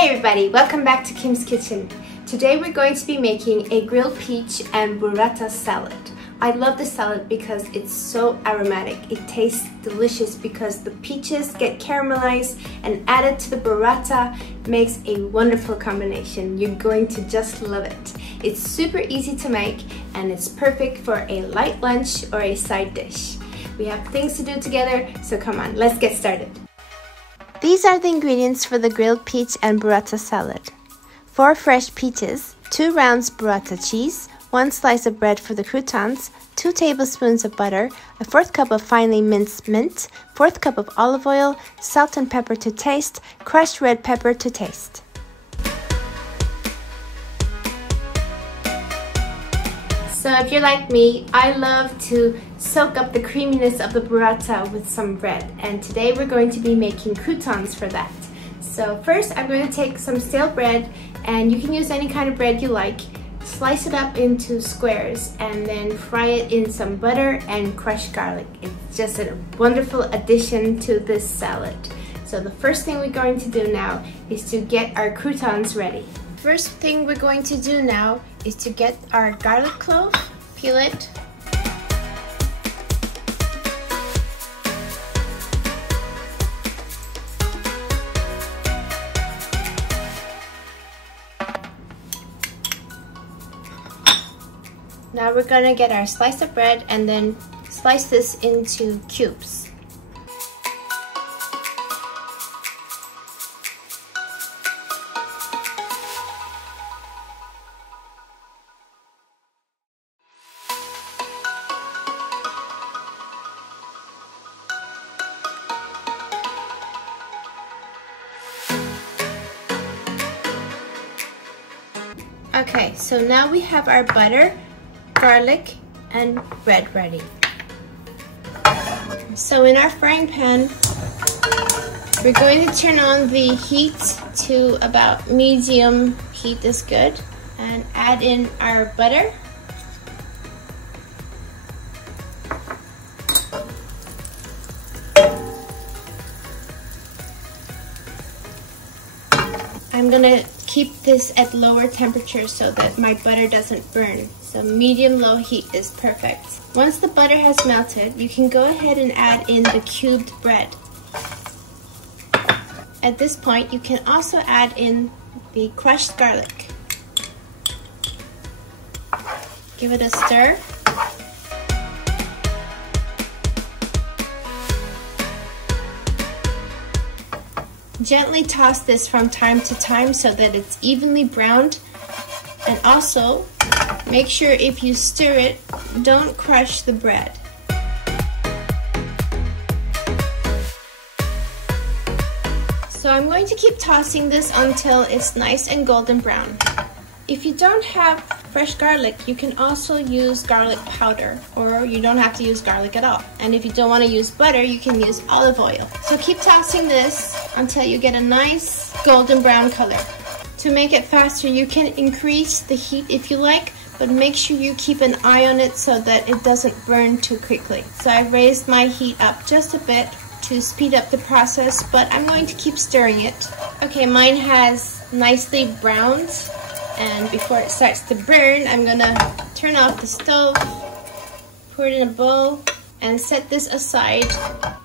Hey everybody, welcome back to Kim's Kitchen. Today we're going to be making a grilled peach and burrata salad. I love this salad because it's so aromatic. It tastes delicious because the peaches get caramelized and added to the burrata makes a wonderful combination. You're going to just love it. It's super easy to make and it's perfect for a light lunch or a side dish. We have things to do together, so come on, let's get started. These are the ingredients for the grilled peach and burrata salad. 4 fresh peaches, 2 rounds burrata cheese, 1 slice of bread for the croutons, 2 tablespoons of butter, a 1/4 cup of finely minced mint, 1/4 cup of olive oil, salt and pepper to taste, crushed red pepper to taste. So if you're like me, I love to soak up the creaminess of the burrata with some bread, and today we're going to be making croutons for that. So first I'm going to take some stale bread, and you can use any kind of bread you like, slice it up into squares and then fry it in some butter and crushed garlic. It's just a wonderful addition to this salad. So the first thing we're going to do now is to get our croutons ready. First thing we're going to do now is to get our garlic clove, peel it. Now we're gonna get our slice of bread and then slice this into cubes. Okay, so now we have our butter, garlic, and bread ready. So in our frying pan, we're going to turn on the heat to about medium heat is good, and add in our butter. I'm gonna keep this at lower temperature so that my butter doesn't burn. So medium-low heat is perfect. Once the butter has melted, you can go ahead and add in the cubed bread. At this point, you can also add in the crushed garlic. Give it a stir. Gently toss this from time to time so that it's evenly browned, and also make sure if you stir it, don't crush the bread. So I'm going to keep tossing this until it's nice and golden brown. If you don't have fresh garlic, you can also use garlic powder, or you don't have to use garlic at all. And if you don't want to use butter, you can use olive oil. So keep tossing this until you get a nice golden brown color. To make it faster, you can increase the heat if you like, but make sure you keep an eye on it so that it doesn't burn too quickly. So I've raised my heat up just a bit to speed up the process, but I'm going to keep stirring it. Okay, mine has nicely browned, and before it starts to burn, I'm gonna turn off the stove, pour it in a bowl, and set this aside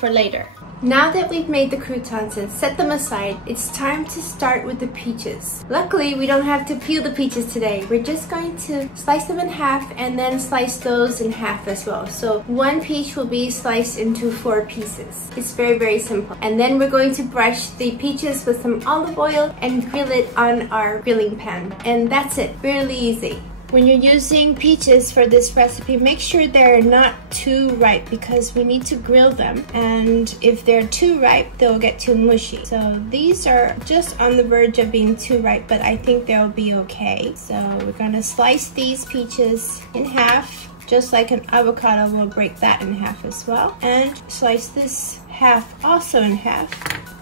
for later. Now that we've made the croutons and set them aside, it's time to start with the peaches. Luckily, we don't have to peel the peaches today. We're just going to slice them in half and then slice those in half as well. So 1 peach will be sliced into 4 pieces. It's very, very simple. And then we're going to brush the peaches with some olive oil and grill it on our grilling pan. And that's it, really easy. When you're using peaches for this recipe, make sure they're not too ripe because we need to grill them. And if they're too ripe, they'll get too mushy. So these are just on the verge of being too ripe, but I think they'll be okay. So we're gonna slice these peaches in half, just like an avocado. We'll break that in half as well. And slice this half also in half.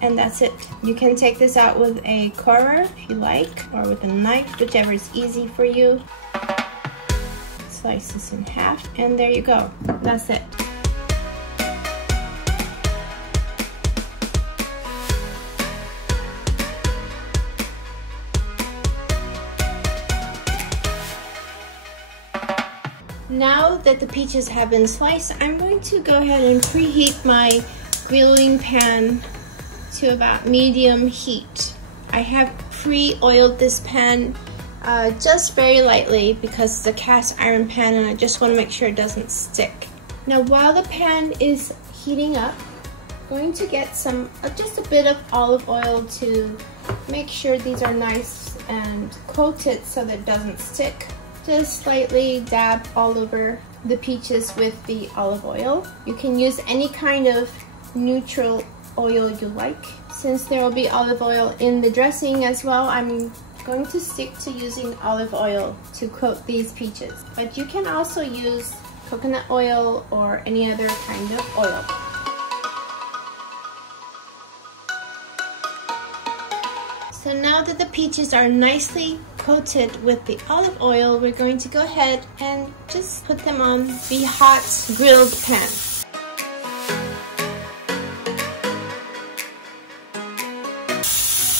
And that's it. You can take this out with a corer if you like, or with a knife, whichever is easy for you. Slice this in half, and there you go. That's it. Now that the peaches have been sliced, I'm going to go ahead and preheat my grilling pan to about medium heat. I have pre-oiled this pan just very lightly because it's a cast iron pan and I just want to make sure it doesn't stick. Now while the pan is heating up, I'm going to get some, just a bit of olive oil to make sure these are nice and coated so that it doesn't stick. Just slightly dab all over the peaches with the olive oil. You can use any kind of neutral oil you like. Since there will be olive oil in the dressing as well, I'm going to stick to using olive oil to coat these peaches. But you can also use coconut oil or any other kind of oil. So now that the peaches are nicely coated with the olive oil, we're going to go ahead and just put them on the hot grilled pan.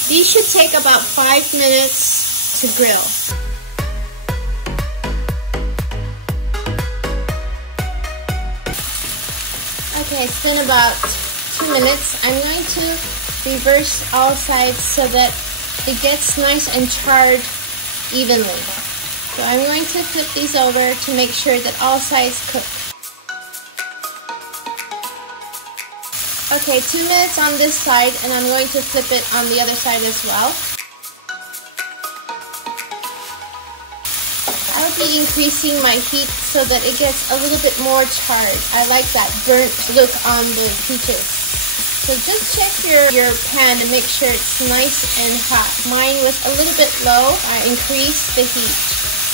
These should take about 5 minutes to grill. Okay, it's been about 2 minutes. I'm going to reverse all sides so that it gets nice and charred evenly. So I'm going to flip these over to make sure that all sides cook. Okay, 2 minutes on this side and I'm going to flip it on the other side as well. I'll be increasing my heat so that it gets a little bit more charred. I like that burnt look on the peaches. So just check your pan to make sure it's nice and hot. Mine was a little bit low. I increased the heat,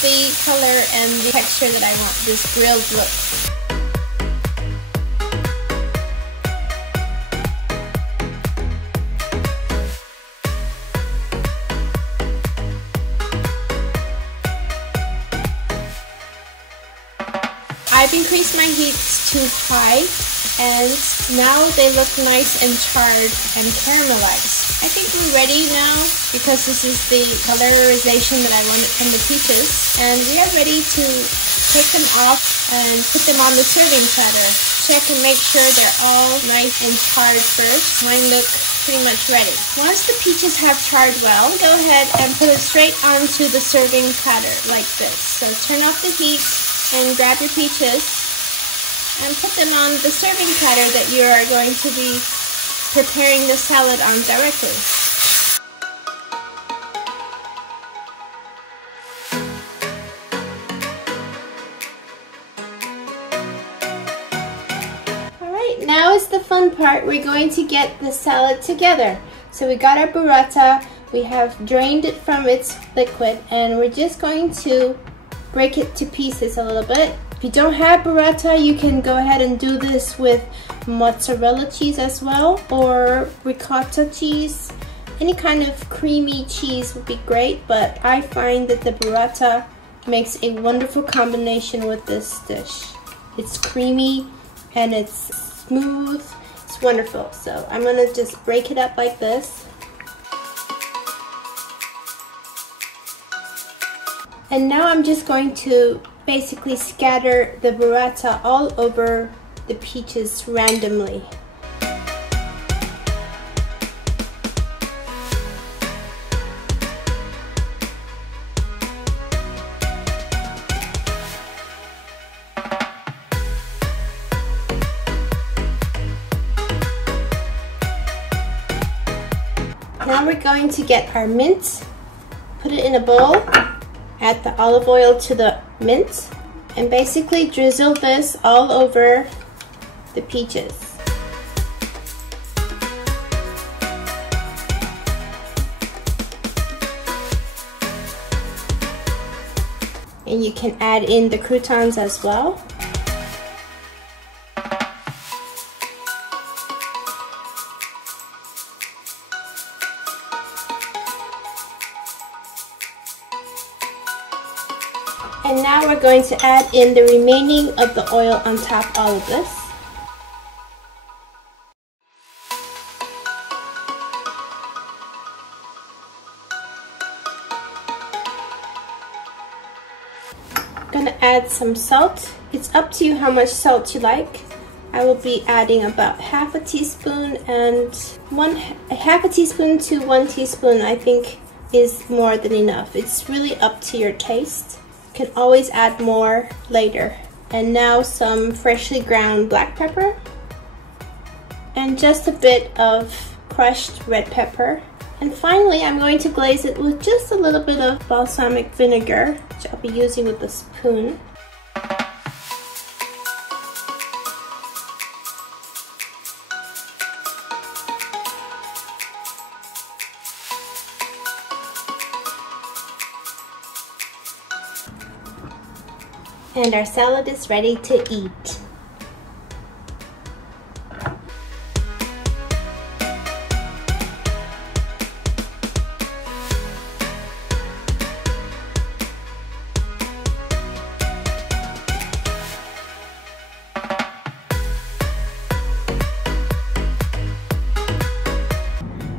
the color and the texture that I want, this grilled look. I've increased my heat to high and now they look nice and charred and caramelized. I think we're ready now because this is the colorization that I wanted from the peaches. And we are ready to take them off and put them on the serving platter. Check and make sure they're all nice and charred first. Mine look pretty much ready. Once the peaches have charred well, go ahead and put it straight onto the serving platter like this. So turn off the heat and grab your peaches and put them on the serving platter that you are going to be preparing the salad on directly. Alright, now is the fun part. We're going to get the salad together. So we got our burrata, we have drained it from its liquid, and we're just going to break it to pieces a little bit. If you don't have burrata, you can go ahead and do this with mozzarella cheese as well, or ricotta cheese. Any kind of creamy cheese would be great, but I find that the burrata makes a wonderful combination with this dish. It's creamy and it's smooth. It's wonderful. So I'm gonna just break it up like this. And now I'm just going to basically scatter the burrata all over the peaches randomly. Now we're going to get our mint, put it in a bowl. Add the olive oil to the mint and basically drizzle this all over the peaches. And you can add in the croutons as well. And now we're going to add in the remaining of the oil on top of all of this. gonna add some salt. It's up to you how much salt you like. I will be adding about half a teaspoon, and half a teaspoon to 1 teaspoon I think is more than enough. It's really up to your taste. You can always add more later. And now some freshly ground black pepper and just a bit of crushed red pepper. And finally, I'm going to glaze it with just a little bit of balsamic vinegar, which I'll be using with a spoon. And our salad is ready to eat.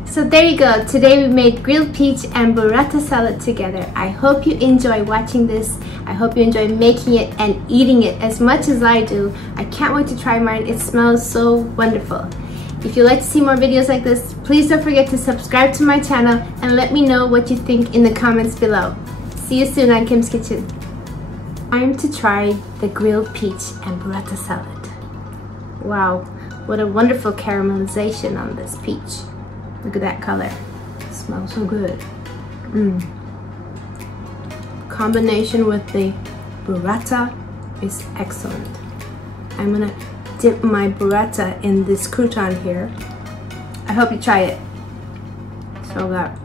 So there you go. Today we made grilled peach and burrata salad together. I hope you enjoy watching this. I hope you enjoy making it and eating it as much as I do. I can't wait to try mine. It smells so wonderful. If you'd like to see more videos like this, please don't forget to subscribe to my channel and let me know what you think in the comments below. See you soon on Kim's Kitchen. Time to try the grilled peach and burrata salad. Wow, what a wonderful caramelization on this peach. Look at that color. It smells so good. Combination with the burrata is excellent. I'm gonna dip my burrata in this crouton here. I hope you try it. So good.